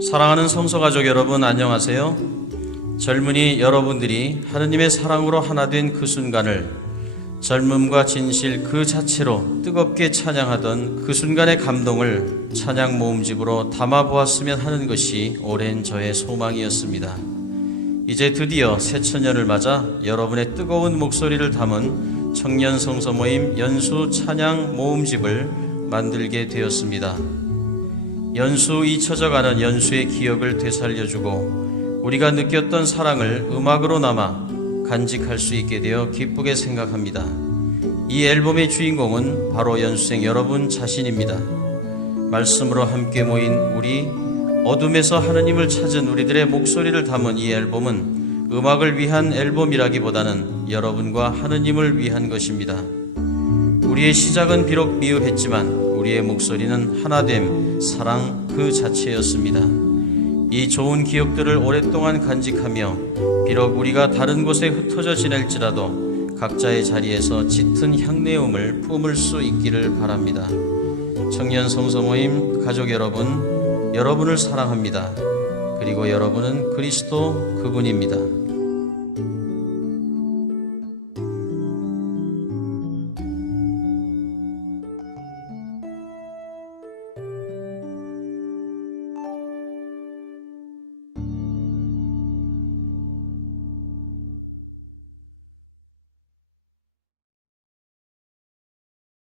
사랑하는 성서 가족 여러분 안녕하세요. 젊은이 여러분들이 하느님의 사랑으로 하나 된 그 순간을 젊음과 진실 그 자체로 뜨겁게 찬양하던 그 순간의 감동을 찬양 모음집으로 담아 보았으면 하는 것이 오랜 저의 소망이었습니다. 이제 드디어 새천년을 맞아 여러분의 뜨거운 목소리를 담은 청년 성서 모임 연수 찬양 모음집을 만들게 되었습니다. 연수 잊혀져가는 연수의 기억을 되살려주고 우리가 느꼈던 사랑을 음악으로 남아 간직할 수 있게 되어 기쁘게 생각합니다. 이 앨범의 주인공은 바로 연수생 여러분 자신입니다. 말씀으로 함께 모인 우리 어둠에서 하느님을 찾은 우리들의 목소리를 담은 이 앨범은 음악을 위한 앨범이라기보다는 여러분과 하느님을 위한 것입니다. 우리의 시작은 비록 미흡했지만 우리의 목소리는 하나됨, 사랑 그 자체였습니다. 이 좋은 기억들을 오랫동안 간직하며 비록 우리가 다른 곳에 흩어져 지낼지라도 각자의 자리에서 짙은 향내음을 뿜을 수 있기를 바랍니다. 청년 성서 모임 가족 여러분, 여러분을 사랑합니다. 그리고 여러분은 그리스도 그분입니다.